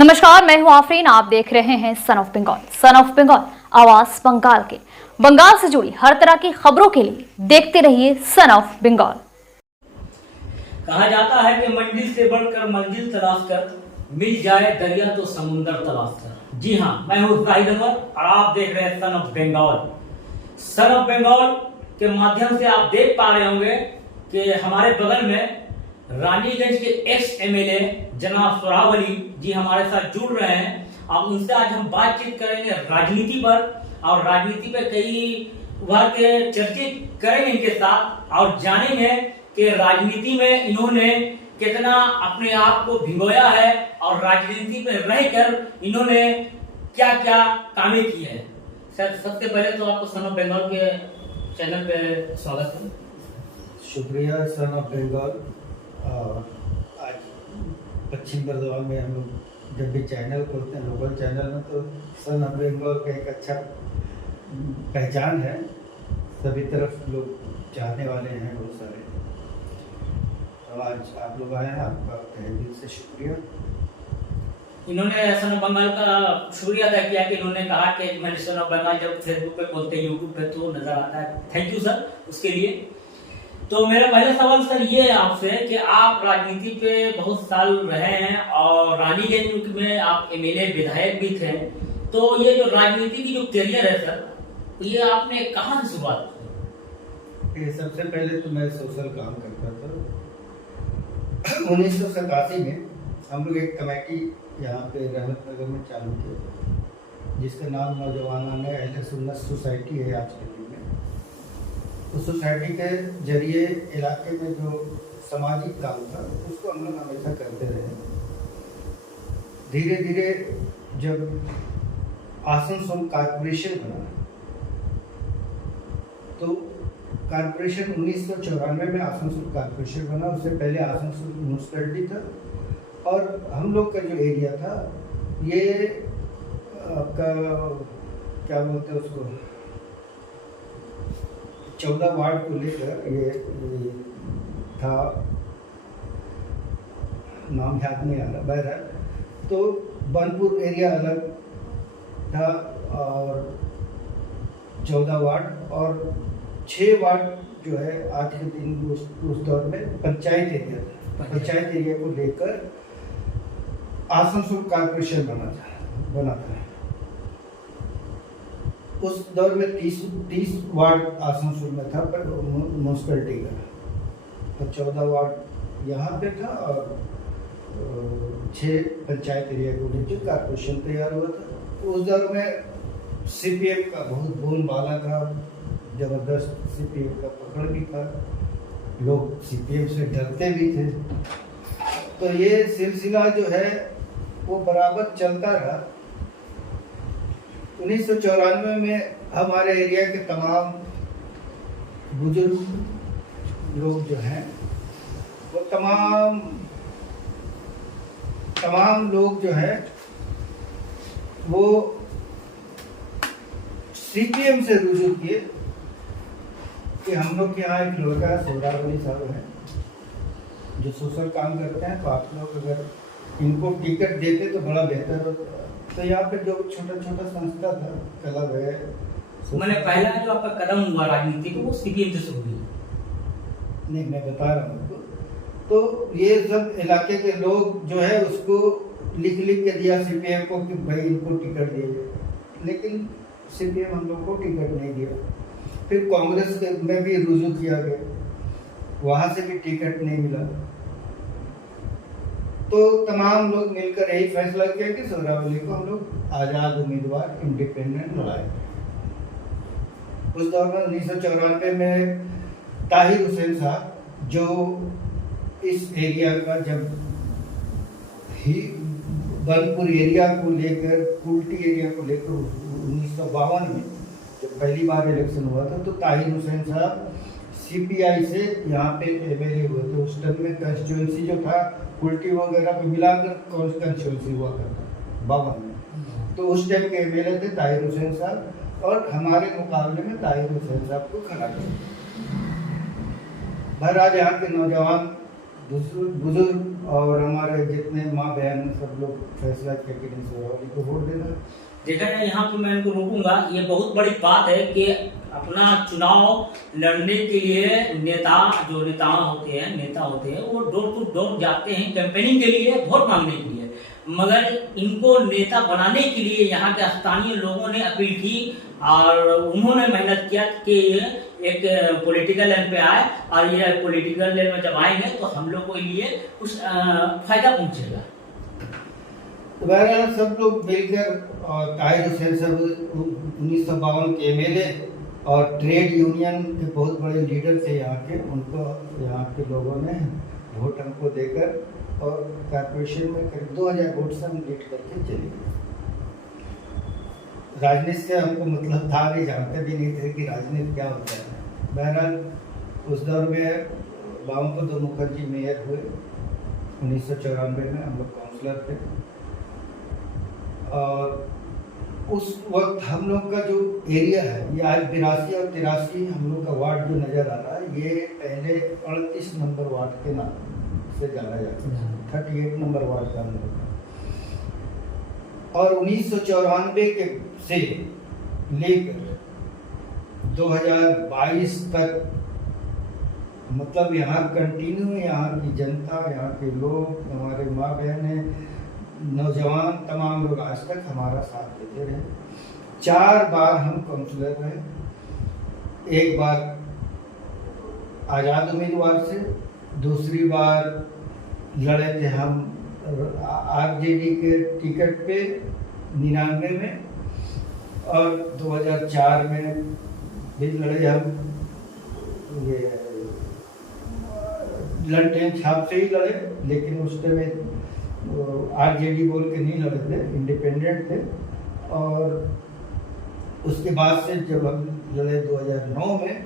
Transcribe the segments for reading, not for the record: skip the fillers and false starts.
नमस्कार, मैं हूं आफरीन। आप देख रहे हैं Son of Bengal. Son of Bengal, आवाज बंगाल के। बंगाल से जुड़ी हर तरह की खबरों के लिए देखते रहिए सन ऑफ बंगाल। कहा जाता है कि मंजिल से बढ़कर मंजिल तलाश कर, मिल जाए दरिया तो समुंदर तलाश कर। जी हाँ, मैं हूँ जाहिद अनवर और आप देख रहे हैं Son of Bengal. Son of Bengal के माध्यम से आप देख पा रहे होंगे कि हमारे बगल में रानीगंज के एक्स एमएलए जनाब सोराब अली जी हमारे साथ जुड़ रहे हैं। अब उनसे आज हम बातचीत करेंगे राजनीति पर, और राजनीति पे कई उभर के चर्चे करेंगे इनके साथ और जानेंगे कि राजनीति में इन्होंने कितना अपने आप को भिगोया है और राजनीति में रहकर इन्होंने क्या क्या कामें की है। सर, सबसे पहले तो आपको सन ऑफ बंगाल के चैनल पे स्वागत है। शुक्रिया सन ऑफ बंगाल। आज पश्चिम बर्दवान में हम लोग जब भी चैनल खोलते हैं लोकल चैनल में, तो सन ऑफ बंगाल का एक अच्छा पहचान है। सभी तरफ लोग चाहने वाले हैं बहुत सारे। तो आज आप लोग आए हैं, आपका तहे दिल से शुक्रिया। इन्होंने सन ऑफ बंगाल का शुक्रिया अदा किया कि इन्होंने कहा कि मैंने सन ऑफ बंगाल जब फेसबुक पे खोलते हैं, यूट्यूब पे तो नजर आता है। थैंक यू सर उसके लिए। तो मेरा पहला सवाल सर ये है आपसे कि आप राजनीति पे बहुत साल रहे हैं और रानीगंज में आप एमएलए विधायक भी थे। तो ये जो राजनीति की जो करियर है सर, ये आपने कहाँ से शुरुआत की? सबसे पहले तो मैं सोशल काम करता था। 1987 में हम लोग एक कमेटी यहाँ पे रहमत नगर में चालू किया, जिसका नाम नौजवाना ने अहले सुन्नत सोसाइटी है आज के दिन में। उस सोसाइटी के जरिए इलाके में जो सामाजिक काम था उसको हम लोग हमेशा करते रहे। धीरे धीरे जब आसनसोल कॉर्पोरेशन बना, तो कॉर्पोरेशन 1994 में आसनसोल कॉर्पोरेशन बना। उससे पहले आसनसोल म्यूनसिपैलिटी था। और हम लोग का जो एरिया था ये आपका क्या बोलते हैं उसको, 14 वार्ड को लेकर ये था, नाम याद नहीं आ रहा बहरहाल। तो बनपुर एरिया अलग था और 14 वार्ड और 6 वार्ड जो है आज के दिन उस दौर में पंचायत एरिया था। पंचायत एरिया को लेकर आसनसोल कॉर्पोरेशन बना था। उस दौर में 30 वार्ड आसनसोल में था म्यूनसिपैलिटी का, तो 14 वार्ड यहाँ पे था और 6 पंचायत एरिया को लेकर कॉर्पोरेशन तैयार हुआ था। उस दौर में सीपीएम का बहुत बोलबाला था, जबरदस्त सीपीएम का पकड़ भी था, लोग सीपीएम से डरते भी थे। तो ये सिलसिला जो है वो बराबर चलता रहा। 1994 में हमारे एरिया के तमाम बुजुर्ग लोग जो हैं वो तमाम लोग जो है वो सीपीएम से रुजू किए कि हम लोग के यहाँ एक लड़का सोराब अली साहब हैं जो सोशल काम करते हैं, तो आप लोग अगर इनको टिकट देते तो बड़ा बेहतर होता। तो यहाँ पे जो छोटा छोटा संस्था था, क्लब है, मैंने पहला जो आपका कदम हुआ राजनीति को वो सीपीएम से शुरू हुई। नहीं, मैं बता रहा हूँ आपको। तो ये सब इलाके के लोग जो है उसको लिख के दिया सीपीएम को कि भाई इनको टिकट दिए, लेकिन सीपीएम हम लोग को टिकट नहीं दिया। फिर कांग्रेस में भी रुजू किया गया, वहाँ से भी टिकट नहीं मिला। तो तमाम लोग मिलकर यही फैसला किया कि सोराब अली को हम लोग आज़ाद उम्मीदवार इंडिपेंडेंट बनाए। उस दौर में 1994 में ताहिर हुसैन साहब जो इस एरिया का जब ही बनपुर एरिया को लेकर कुल्टी एरिया को लेकर 1952 में जब पहली बार इलेक्शन हुआ था, तो ताहिर हुसैन साहब सीपीआई से यहाँ पे एमएलए हुए थे। उस टाइम में कंस्टिट्यूंसी जो था कुल्टी वगैरह पे मिलाकर कंस्टिट्यूंसी हुआ करता 52 में। तो उस टाइम के एमएलए थे ताहिर हुसैन साहब और हमारे मुकाबले में ताहिर हुसैन साहब को खड़ा किया। बहरहाल यहाँ के नौजवान बुजुर्ग और हमारे जितने माँ बहन सब लोग फैसला किया कि सोहरावली को वोट देना। देखा जाए यहाँ पे मैं इनको रोकूंगा। ये बहुत बड़ी बात है कि अपना चुनाव लड़ने के लिए नेता होते हैं वो डोर टू डोर जाते हैं कैंपेनिंग के लिए, वोट मांगने के लिए, मगर इनको नेता बनाने के लिए यहाँ के स्थानीय लोगों ने अपील की और उन्होंने मेहनत किया कि ये एक पॉलिटिकल लाइन पे आए और ये पॉलिटिकल लाइन में जब आएंगे तो हम लोग के लिए कुछ फायदा पहुंचेगा। तो बहरहाल सब लोग मिलकर और ताहिर हुसैन साहब 1952 के एमएलए और ट्रेड यूनियन के बहुत बड़े लीडर थे यहाँ के, उनको यहाँ के लोगों ने वोट हमको देकर और कॉर्पोरेशन में करीब 2000 वोट से हम लीड करके चले गए। राजनीति से हमको मतलब था नहीं, जानते भी नहीं थे कि राजनीति क्या होता है। बहरहाल उस दौर में वामपद मुखर्जी मेयर हुए 1994 में, हम लोग काउंसलर थे और उस वक्त हम लोग का जो एरिया है ये आज 82 और 83 हम लोग का वार्ड जो नज़र आ रहा है ये पहले 38 नंबर वार्ड के नाम से जाना जाता है, 38 नंबर वार्ड का हम लोग का। और 1994 के से लेकर 2022 तक मतलब यहाँ कंटिन्यू यहाँ की जनता, यहाँ के लोग, हमारे माँ बहनें, नौजवान तमाम लोग आज तक हमारा साथ देते रहे। 4 बार हम काउंसलर रहे, एक बार आज़ाद उम्मीदवार से, दूसरी बार लड़े थे हम आरजेडी के टिकट पे 99 में और 2004 में भी लड़े हम ये ललटेन छाप से ही लड़े, लेकिन उस टाइम आरजेडी बोल के नहीं लड़े थे, इंडिपेंडेंट थे। और उसके बाद से जब हम लड़े 2009 में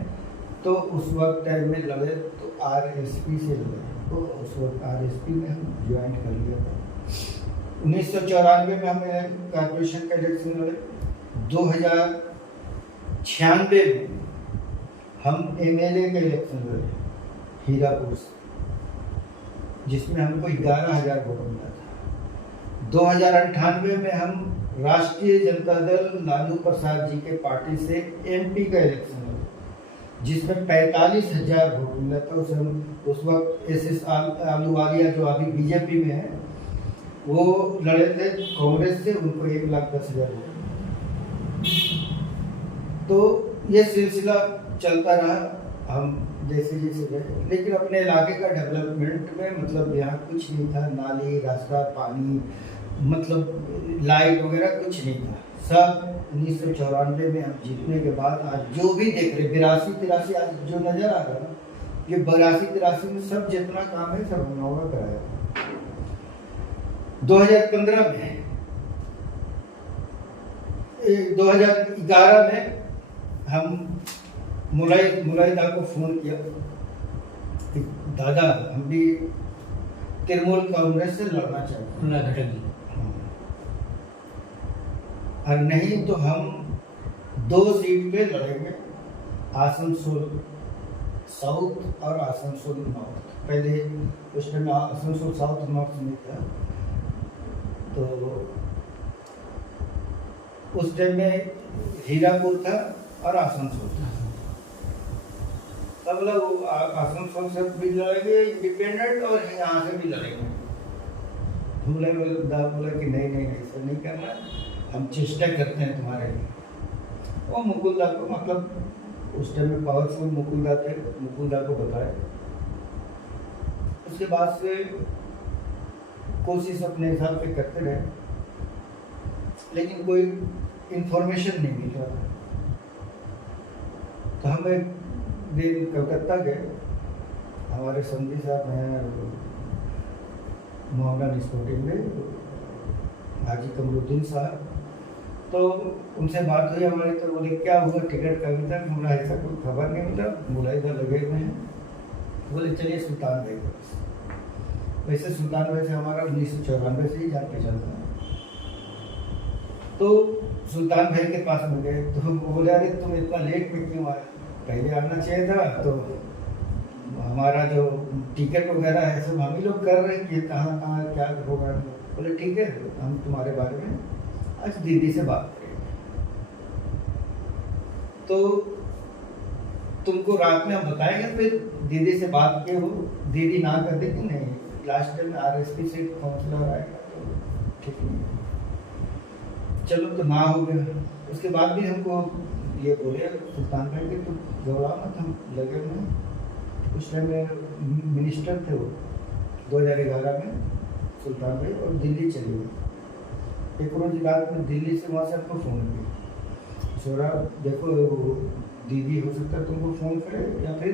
तो उस वक्त टाइम में लड़े तो आरएसपी से लड़े, तो उस वक्त आरएसपी में हम ज्वाइन कर लिया था। 1994 में हमने कॉर्पोरेशन का इलेक्शन लड़े। 2096 में हम एमएलए का इलेक्शन लड़े हीरापुर से, जिसमें हमको 11,000 वोट मिला था। 2098 में हम राष्ट्रीय जनता दल लालू प्रसाद जी के पार्टी से एमपी का इलेक्शन लड़े, जिसमें 45,000 वोट मिला था। उस वक्त एसएस आलूवालिया जो अभी बीजेपी में है वो लड़े थे कांग्रेस से, उनको 1,10,000 वोट। तो ये सिलसिला चलता रहा, हम जैसे जैसे गए, लेकिन अपने इलाके का डेवलपमेंट में मतलब यहाँ कुछ नहीं था, नाली, रास्ता, पानी, मतलब लाइट वगैरह कुछ नहीं था। सब 1994 में हम जीतने के बाद आज जो भी देख रहे 82-83 आज जो नज़र आ रहा है, ये 82-83 में सब जितना काम है सब हम लोगों का कराया। 2015 में 2011 में हम मुलायदा को फोन किया कि दादा हम भी तृणमूल कांग्रेस से लड़ना चाहते हैं, और नहीं तो हम 2 सीट पे लड़ेंगे, आसनसोल साउथ और आसनसोल नॉर्थ। पहले उस टाइम आसनसोल साउथ नॉर्थ में था, तो उस टाइम में हीरापुर था और आसनसोल था। तब लोग आसनसोल से भी लड़ेंगे इंडिपेंडेंट और यहाँ से भी लड़ेंगे। बोला कि नहीं ऐसा नहीं करना, हम चेष्टा करते हैं तुम्हारे लिए। वो मुकुलदा को मतलब उस टाइम में पावरफुल मुकुलदा थे, मुकुलदा को बताया। उसके बाद से कोशिश अपने हिसाब से करते रहे, लेकिन कोई इंफॉर्मेशन नहीं मिल रहा। तो हम एक दिन कलकत्ता गए, हमारे समझी साहब हैं मोहम्मद स्पोर्टिंग में हाजी कमरुद्दीन साहब, तो उनसे बात हुई हमारी। तो बोले क्या हुआ टिकट का मिला? बोला ऐसा कोई खबर नहीं मिला, बोला इधर लगे हुए हैं। बोले चलिए सुल्तान भाई का। वैसे सुल्तान भाई से हमारा 1994 से ही जान पहचान था। तो सुल्तान भाई के पास में गए तो बोले अरे तुम इतना लेट में क्यों आए, पहले आना चाहिए था। तो हमारा जो टिकट वगैरह है सब हम ही लोग कर रहे हैं कि कहाँ कहाँ क्या होगा। बोले ठीक है, हम तुम्हारे बारे में आज दीदी से बात करेंगे। तो तुमको रात में हम बताएंगे। फिर दीदी से बात किए, वो दीदी ना कर दी कि नहीं, लास्ट टाइम RSP से काउंसलर आएगा तो ठीक नहीं। चलो तो ना हो गया। उसके बाद भी हमको ये बोले सुल्तान भाई कि तुम घबराओ मत, हम लगे हुए हैं। उस टाइम में मिनिस्टर थे वो 2011 में सुल्तान भाई, और दिल्ली चले गए। एक रोज रात में दिल्ली से वहाँ से हमको फ़ोन किया, सोरा देखो दीदी हो सकता है तुमको फ़ोन करे या फिर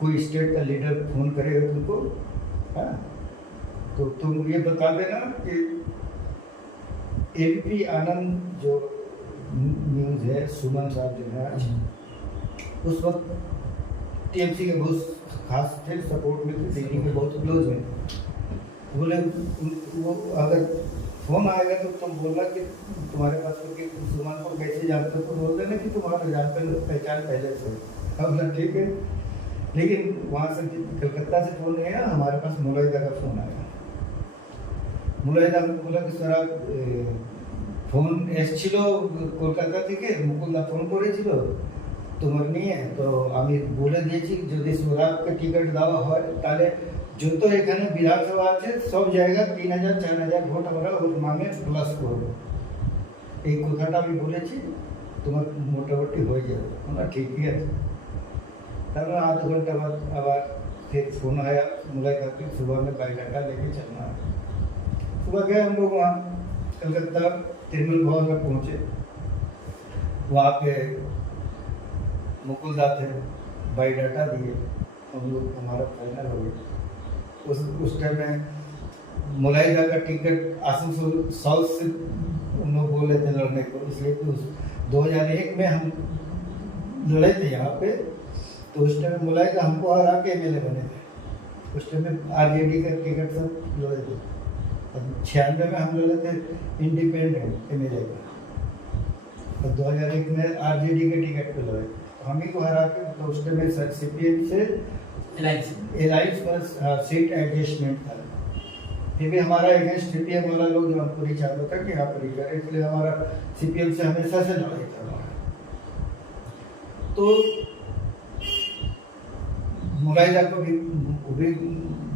कोई स्टेट का लीडर फ़ोन करेगा तुमको, हाँ तो तुम ये बता देना कि AVP आनंद जो न्यूज़ है, सुमन साहब जो है उस वक्त TMC के बहुत खास थे, सपोर्ट में थे, दीदी के बहुत क्लोज में। बोले वो अगर फोन आएगा तो तुम बोलना कि तुम्हारे पास तो कि सुमन को कैसे जानते हो, तो बोल देना कि तुम्हारा जान पहचान पहले से। बोला ठीक है। लेकिन वहाँ से कलकत्ता से फ़ोन नहीं आया, हमारे पास मुलाहिदा का फ़ोन आया। मुलाहिदा बोला कि सर ফোন এসেছিল কলকাতা থেকে, মুকুলদা ফোন করেছিল তোমার নিয়ে, তো আমি বলে দিয়েছি যদি সোহরাবকে টিকিট দেওয়া হয় তাহলে যত এখানে বিধানসভা আছে সব জায়গা 3000 4000 ভোট আমরা ওর নামে প্লাস করবো। এই কথাটা আমি বলেছি, তোমার মোটামুটি হয়ে যাবে। আমরা ঠিকই আছে। তারপর आध घंटा बाद আবার फिर फोन आया मुलाहिदा की, सुबह में बायोडाटा लेके चलना है। सुबह गए हम लोग वहाँ कलकत्ता तिरुमल भवन में पहुँचे। वहाँ पे मुकुलदा थे, बायोडाटा दिए, हम लोग हमारा फाइनल हो गया। उस टाइम में मुलाहिदा का टिकट आसनसोल साउथ से उन लोग बोले थे लड़ने को, इसलिए तो 2001 में हम लड़े थे यहाँ पे। तो उस टाइम मुलाहिदा हमको हरा के MLA बने थे। उस टाइम में RJD का टिकट सब लड़े थे। 96 में हम लड़े थे इंडिपेंडेंट MLA का, और 2001 में RJD के टिकट पे लड़े। हम ही को हरा के, तो उस टाइम में CPM से एलाइंस पर सीट एडजस्टमेंट था। फिर भी हमारा अगेंस्ट CPM वाला लोग जो हमको नहीं चाहता था कि आप नहीं करें, इसलिए हमारा CPM से हमेशा से लड़ाई था। तो मुलाहिदा को भी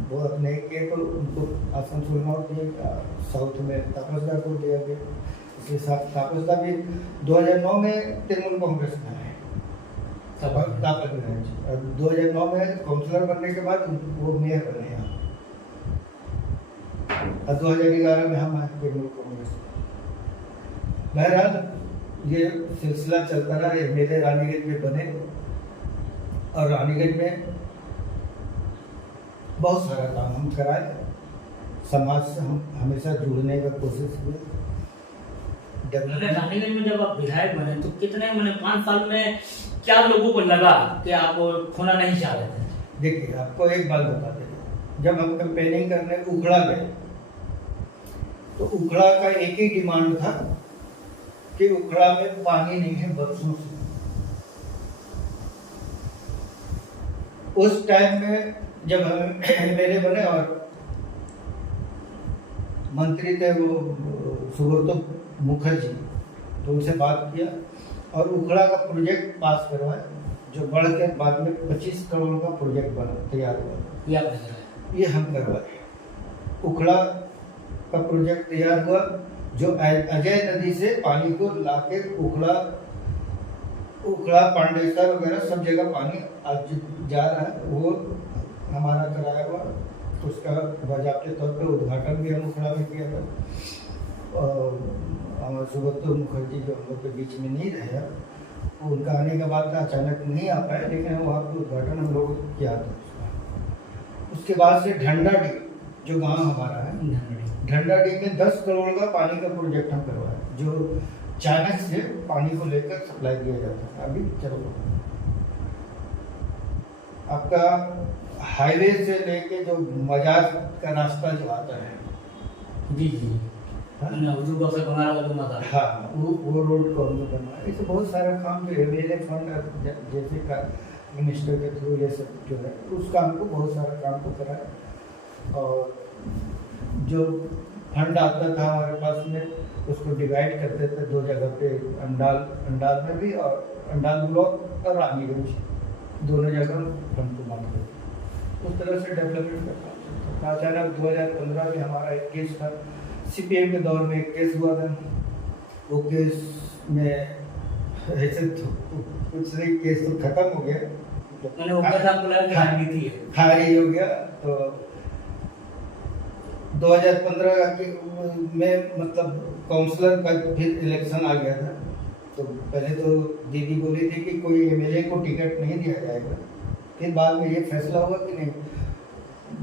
बहुत नहीं किए, तो उनको आसनसोल नॉर्थ दिया, साउथ में तापसदा को दिया गया। इसके साथ तापसदा भी 2009 में तृणमूल कांग्रेस में आए, 2009 में काउंसलर बनने के बाद वो मेयर बने यहाँ, और 2011 में हम आए तृणमूल कांग्रेस। बहरहाल ये सिलसिला चलता रहा। MLA रानीगंज में बने, और रानीगंज में बहुत सारा काम हम कराए। समाज से हम हमेशा जुड़ने का कोशिश किए। रानीगंज में जब आप विधायक बने तो कितने 5 साल में क्या लोगों को लगा कि आप खोना नहीं चाह रहे थे? देखिए आपको एक बात बताते हैं, जब हम कैंपेनिंग करने उखड़ा गए तो उखड़ा का एक ही डिमांड था कि उखड़ा में पानी नहीं है बरसों से। उस टाइम में जब हम MLA बने और मंत्री थे वो सुब्रत मुखर्जी, तो उनसे बात किया और उखड़ा का प्रोजेक्ट पास करवाया, जो बढ़ के बाद में 25 करोड़ का प्रोजेक्ट बना तैयार हुआ। ये हम करवाए। उखड़ा का प्रोजेक्ट तैयार हुआ, जो अजय नदी से पानी को लाके उखड़ा पांडेसर वगैरह सब जगह पानी आज जा रहा है, वो हमारा कराया हुआ। उसका बाज़ाब्ते तौर पे उद्घाटन भी हम उखड़ा में किया था। हमारे सुब्रत मुखर्जी जो हम लोग के बीच में नहीं रहे, उनका आने के बाद अचानक नहीं आ पाए, लेकिन वहाँ पर उद्घाटन हम लोग किया था। उसके बाद से ढंडाडी जो गांव हमारा है, ढंडाडी में 10 करोड़ का पानी का प्रोजेक्ट हम करवाए, जो चाणक्य से पानी को लेकर सप्लाई किया जाता है। अभी चलो आपका हाईवे से लेके जो मजाज का रास्ता जो आता है, जी, हुजूर को से बंगाल का मता हाँ, वो रोड को हम लोग बनवाए। ऐसे बहुत सारा काम जो एमएलए फंड जैसे का मिनिस्टर के थ्रू ये सब जो है उस काम को बहुत सारा काम को कराया। और जो फंड आता था हमारे पास में उसको डिवाइड करते थे दो जगह पे, अंडाल में भी और अंडाल ब्लॉक और रानीगंज दोनों जगह फंड को बांटते थे। उस तरह से डेवलपमेंट का काम था। अचानक 2015 में हमारा एक केस था, सीपीएम के दौर में एक केस हुआ था। वो केस में ऐसे तो कुछ नहीं, केस तो खत्म हो गया, मैंने ऊपर साहब को लगा कि राजनीति है, खारिज हो गया। तो 2015 में मतलब काउंसलर का फिर इलेक्शन आ गया था। तो पहले तो दीदी बोली थी कि कोई एमएलए को टिकट नहीं दिया जाएगा। फिर बाद में ये फैसला हुआ कि नहीं,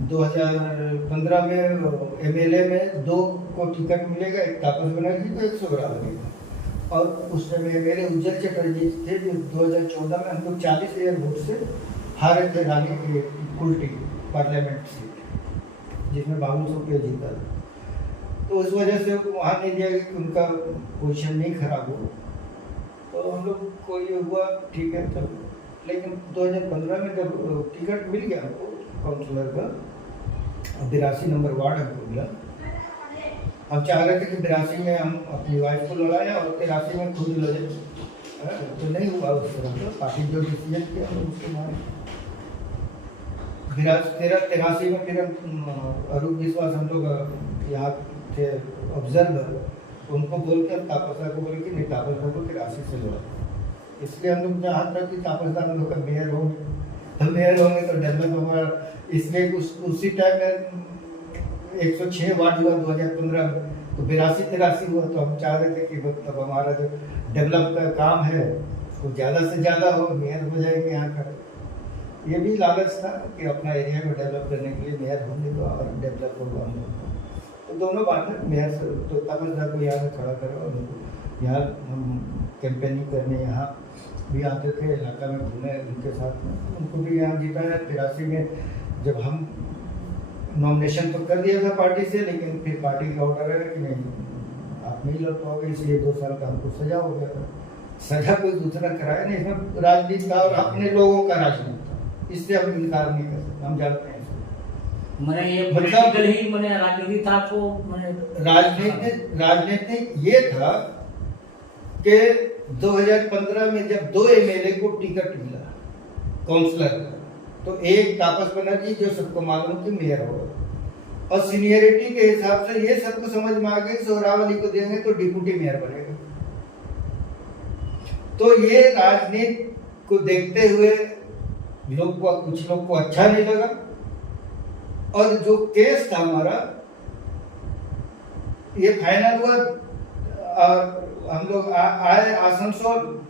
2015 में एमएलए में 2 को टिकट मिलेगा, एक तापस बनर्जी को, एक सोहरावली को। और उस समय मेरे उज्जवल चटर्जी थे जो 2014 में हम लोग 40,000 वोट से हारे थे रानी की कुल्टी पार्लियामेंट सीट, जिसमें बाबू सुप्रिया जीता था। तो उस वजह से वहाँ नहीं दिया कि उनका पोजीशन नहीं खराब हो। तो हम लोग को ये हुआ ठीक है चलो। लेकिन 2015 में जब टिकट मिल गया हमको काउंसलर का, 82 नंबर वार्ड हमको मिला। हम चाह रहे थे कि 82 में हम अपनी वाइफ को लड़ाएं और 83 में खुद लड़े, तो नहीं हुआ उस तरह का। पार्टी जो डिसीजन किया उसके बाद 83 में फिर अरूप विश्वास हम लोग यहाँ थे ऑब्जर्वर, उनको बोल के तापसा को बोले कि नहीं, तापसा को 83 से लड़ा। इसलिए हम लोग जहाँ तक कि तापसा हम लोग का मेयर होंगे, हम मेयर होंगे तो डेवलप हमारा, इसलिए उसी टाइम में 106 वार्ड हुआ 2015 में, तो 82-83 हुआ। तो हम चाह रहे थे कि मतलब हमारा जो डेवलप का काम है वो ज़्यादा से ज़्यादा हो, मेयर हो जाएंगे यहाँ का। ये भी लालच था कि अपना एरिया को डेवलप करने के लिए मेयर होंगे तो और डेवलप होगा हम लोग। तो दोनों बात है, मेयर से तो तापसदा को यहाँ से खड़ा करो, और यहाँ हम कैंपेनिंग करने यहाँ भी आते थे, इलाका में घूमे उनके साथ में, उनको भी यहाँ जीता है। 83 में जब हम नॉमिनेशन तो कर दिया था पार्टी से, लेकिन फिर पार्टी का ऑर्डर है कि नहीं आप नहीं लड़ पाओगे, इसलिए 2 साल का हमको सजा हो गया था। सजा कोई दूसरा कराया नहीं, इसमें राजनीति था और अपने लोगों का राजनीति था, इससे हम इनकार नहीं कर सकते, हम जानते हैं। मैंने ये पॉलिटिकल ही मैंने राजनीति था, तो मैंने राजनीति ये था कि 2015 में जब 2 एमएलए को टिकट मिला काउंसलर का, तो एक तापस बनर्जी जो सबको मालूम कि मेयर होगा, और सीनियरिटी के हिसाब से ये सबको समझ में आ गई सोहरावली को देंगे तो डिप्टी मेयर बनेगा। तो ये राजनीति को देखते हुए कुछ लोग को अच्छा नहीं लगा, और जो केस था हमारा ये फाइनल हुआ। और हम लोग आए आसनसोल,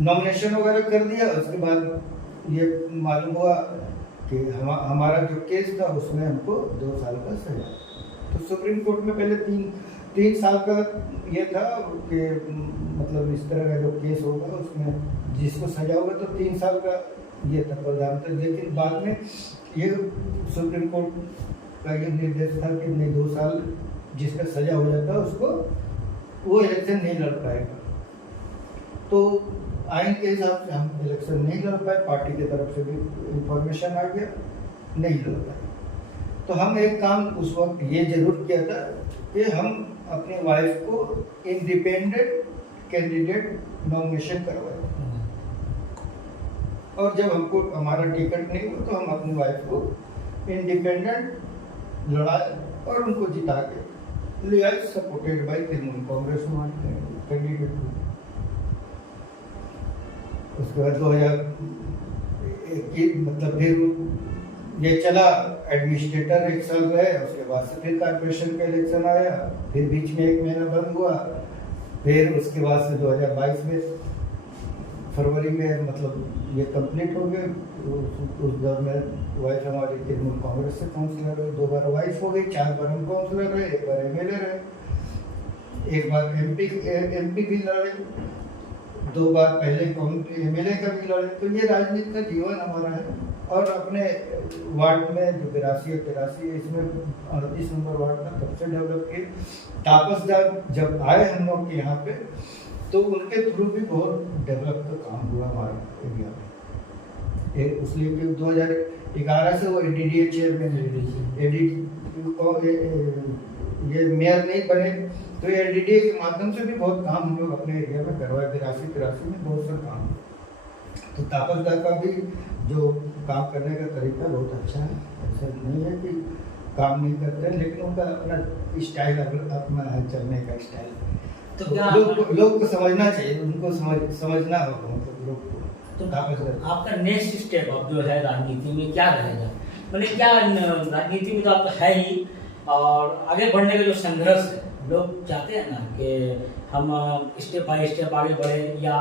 नॉमिनेशन वगैरह कर दिया। उसके बाद ये मालूम हुआ कि हमारा जो केस था उसमें हमको 2 साल का सजा। तो सुप्रीम कोर्ट में पहले 3 साल का ये था कि मतलब इस तरह का जो केस होगा उसमें जिसको सजा होगा तो 3 साल का ये था प्रधानतः। लेकिन बाद में ये सुप्रीम कोर्ट का ये निर्देश था कि नहीं, 2 साल जिसका सजा हो जाता है उसको वो इलेक्शन नहीं लड़ पाएगा। तो आइन के हिसाब से हम इलेक्शन नहीं लड़ पाए, पार्टी की तरफ से भी इंफॉर्मेशन आ गया, नहीं लड़ पाए। तो हम एक काम उस वक्त ये जरूर किया था कि हम अपने वाइफ को इंडिपेंडेंट कैंडिडेट नॉमिनेशन करवाए, और जब हमको हमारा टिकट नहीं हुआ तो हम अपनी वाइफ को इंडिपेंडेंट लड़ाए और उनको जिता के ले आए, supported by Trinamool Congress candidate. उसके बाद 2021 मतलब फिर ये चला, एडमिनिस्ट्रेटर 1 साल रहे, उसके बाद से फिर कॉर्पोरेशन का इलेक्शन आया, फिर बीच में 1 महीना बंद हुआ, फिर उसके बाद से 2022 में फरवरी में मतलब ये कंप्लीट हो गया। उस दौर में वाइफ हमारी तृणमूल कांग्रेस से काउंसलर रहे, 2 बार वाइफ हो गई, 4 बार हम काउंसलर रहे, 1 बार एमएलए रहे, 1 बार एमपी भी लड़े, 2 बार पहले एमएलए का भी लड़े। तो ये राजनीति का जीवन हमारा है। और अपने वार्ड में जो 82 और 83 है, इसमें 38 नंबर वार्ड था, तब से डेवलप किए। तापसदार जब आए हम लोग के यहाँ पे, तो उनके थ्रू भी बहुत डेवलप का काम हुआ हमारे एरिया में। इसलिए कि 2011 से वो एडीडीए चेयरमैन ये मेयर नहीं बने, तो ये एडीडीए के माध्यम से भी बहुत काम हम लोग अपने एरिया में करवाए। 83 में बहुत सा काम। तो तापसदार का भी जो काम करने का तरीका बहुत अच्छा है। ऐसा नहीं है कि काम नहीं करते हैं, लेकिन उनका अपना स्टाइल, अपना है चलने का स्टाइल। तो क्या लोग को समझना चाहिए, उनको समझना होगा, मतलब लोग को। तो आपका नेक्स्ट स्टेप अब जो है राजनीति में क्या रहेगा? मतलब क्या राजनीति में तो आप है ही, और आगे बढ़ने का जो संघर्ष है, लोग चाहते हैं ना कि हम स्टेप बाय स्टेप आगे बढ़े, या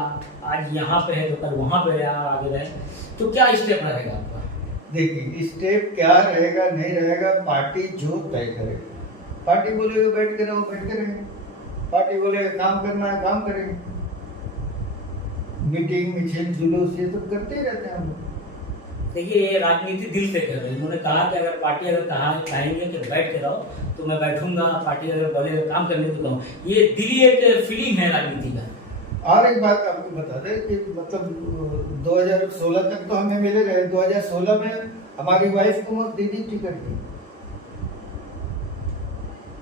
आज यहाँ पे है तो कल वहाँ पे आगे रहे, तो क्या स्टेप रहेगा आपका? देखिए, स्टेप क्या रहेगा नहीं रहेगा, पार्टी जो तय करेगी। पार्टी बोलेगा बैठ के रहो, बैठ के रहेंगे। पार्टी बोलेगा काम करना है, काम करेंगे। मीटिंग, मिছিল, जुलूस ये सब करते ही रहते हैं हम लोग। देखिए, ये राजनीति दिल से कर रहे हैं। उन्होंने कहा कि अगर पार्टी अगर कहेंगे कि बैठ के रहो तो मैं बैठूंगा, पार्टी अगर बोले काम करने को कहूँ, ये दिली एक फीलिंग है राजनीति का। और एक बात आपको बता दें कि मतलब 2016 तक तो हमें मिले रहे। 2016 में हमारी वाइफ को दीदी टिकट दी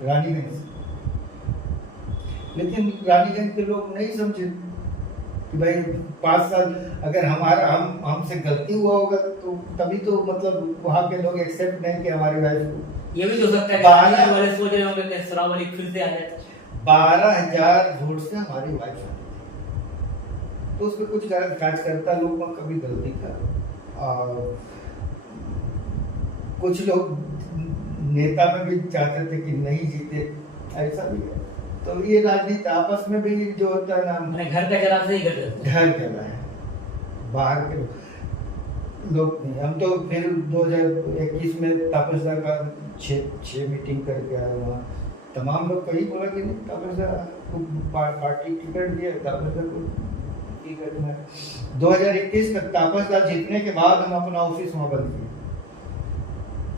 रानीगंज से, लेकिन रानीगंज के लोग नहीं समझे कि भाई 5 साल अगर हमसे गलती हुआ होगा तो तभी तो मतलब वहाँ के लोग एक्सेप्ट नहीं कि हमारी वाइफ को। ये भी तो सकता है कि वाले सोच रहे होंगे कि श्रावणी फिर से आ जाए। 12,000 वोट से हमारी वाइफ आती, तो उसमें कुछ कार्यकर्ता लोग कभी गलती कर, और कुछ लोग नेता में भी चाहते थे कि नहीं जीते, ऐसा भी है। तो ये राजनीति आपस में भी जो होता है ना, घर का जरा से ही घर चला है, बाहर के लोग नहीं। हम तो फिर 2021 में तापसदार का 6 मीटिंग करके आए। वहाँ तमाम लोग कहीं बोला कि नहीं, तापसदार को पार्टी टिकट दिया, तापसदार को टिकट में। 2021 तक तापसदार जीतने के बाद हम अपना ऑफिस वहाँ बंद किए।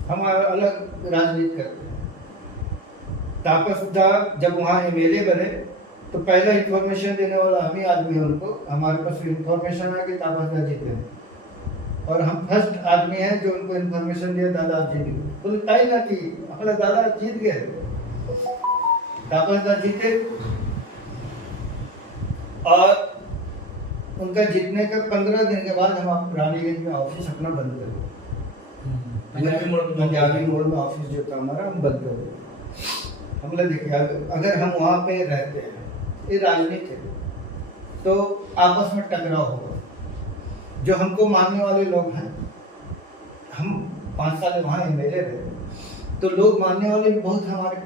हम अलग राजनीति करते हैं। तापसदार जब वहाँ एमएलए बने तो पहला इंफॉर्मेशन देने वाला हम ही आदमी है उनको। हमारे पास इंफॉर्मेशन है कि तापसदार जीते हैं, और हम फर्स्ट आदमी हैं जो उनको इंफॉर्मेशन दिया, दादा आप जीत गए। बोले ताई ना की हमारा दादा जीत गए, तापसदार जीते। और उनका जीतने का 15 दिन के बाद हम रानीगंज में ऑफिस अपना बंद कर दिया। पंजाबी मोड़ में ऑफिस जो था हमारा, हम बंद कर दिया। हमने देखा अगर हम वहाँ पे रहते हैं, ये राजनीति है, तो आपस में टकराव होगा। जो हमको मानने वाले लोग हैं, हम 5 साल वहाँ एमएलए रहे, तो लोग मानने वाले बहुत हमारे,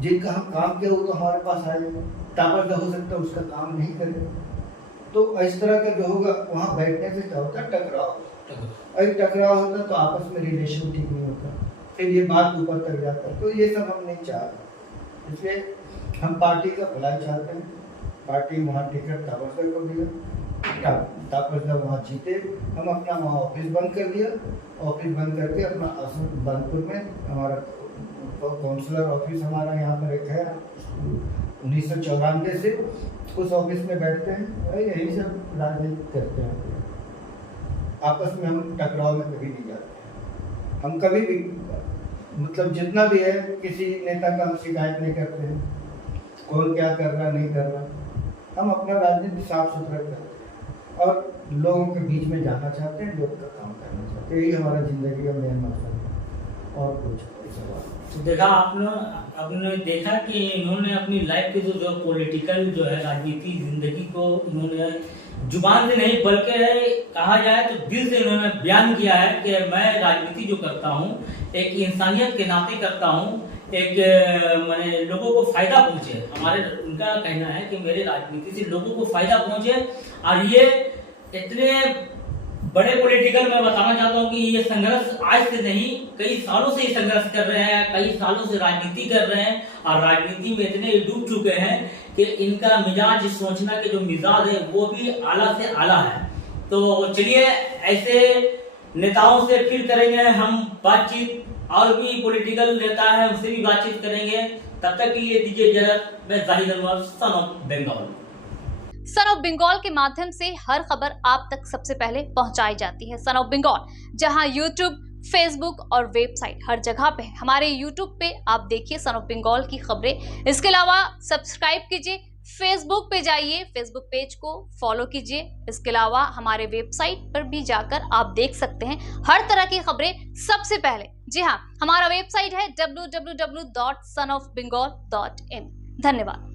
जिनका हम काम किया वो तो हमारे पास आएगा। तापसदार हो सकता है उसका काम नहीं करे, तो इस तरह का जो होगा वहाँ बैठने से क्या होता है, टकराव। अगर टकराव होता तो आपस में रिलेशन ठीक नहीं होता, फिर ये बात ऊपर तक जाता है। तो ये सब हम नहीं चाहते, इसलिए हम पार्टी का भलाई चाहते हैं। पार्टी वहाँ टिकट तापसदार को दिया, तापसदार वहाँ जीते, हम अपना वहाँ ऑफिस बंद कर दिया। ऑफिस बंद करके अपना बनपुर में हमारा काउंसलर ऑफिस हमारा यहाँ पर एक है, 1994 से उस ऑफिस में बैठते हैं, यही सब राजनीति करते हैं। आपस में हम टकराव में कभी नहीं जाते। हम कभी भी मतलब जितना भी है, किसी नेता का हम शिकायत नहीं करते हैं, कौन क्या कर रहा नहीं कर रहा। हम अपना राजनीति साफ सुथरा करते हैं और लोगों के बीच में जाना चाहते हैं, लोग का काम करना चाहते हैं। यही हमारा जिंदगी का मेन मकसद है, और कुछ ऐसा। तो देखा आपने देखा कि इन्होंने अपनी लाइफ के जो पॉलिटिकल जो है राजनीति जिंदगी को इन्होंने जुबान से नहीं बल्कि कहा जाए तो दिल से इन्होंने बयान किया है कि मैं राजनीति जो करता हूँ एक इंसानियत के नाते करता हूँ, एक मैंने लोगों को फायदा पहुंचे। उनका कहना है कि मेरे राजनीति से लोगों को फायदा पहुंचे। और ये इतने बड़े पॉलिटिकल मैं बताना चाहता हूँ कि ये संघर्ष आज से नहीं, कई सालों से संघर्ष कर रहे हैं, कई सालों से राजनीति कर रहे हैं, और राजनीति में इतने डूब चुके हैं कि इनका मिजाज, सोचना के जो मिजाज है वो भी आला से आला है। तो चलिए, ऐसे नेताओं से फिर करेंगे हम बातचीत, और भी पॉलिटिकल नेता है उनसे भी बातचीत करेंगे। तब तक के लिए दीजिए इजाजत। मैं Zahid Anwar, Son of Bengal. Son of Bengal के माध्यम से हर खबर आप तक सबसे पहले पहुंचाई जाती है। सन ऑफ बंगाल जहां यूट्यूब, फेसबुक और वेबसाइट हर जगह पे है। हमारे यूट्यूब पे आप देखिए सन ऑफ बंगाल की खबरें। इसके अलावा सब्सक्राइब कीजिए, फेसबुक पे जाइए, फेसबुक पेज को फॉलो कीजिए। इसके अलावा हमारे वेबसाइट पर भी जाकर आप देख सकते हैं हर तरह की खबरें सबसे पहले। जी हाँ, हमारा वेबसाइट है www.sonofbengal.in। धन्यवाद।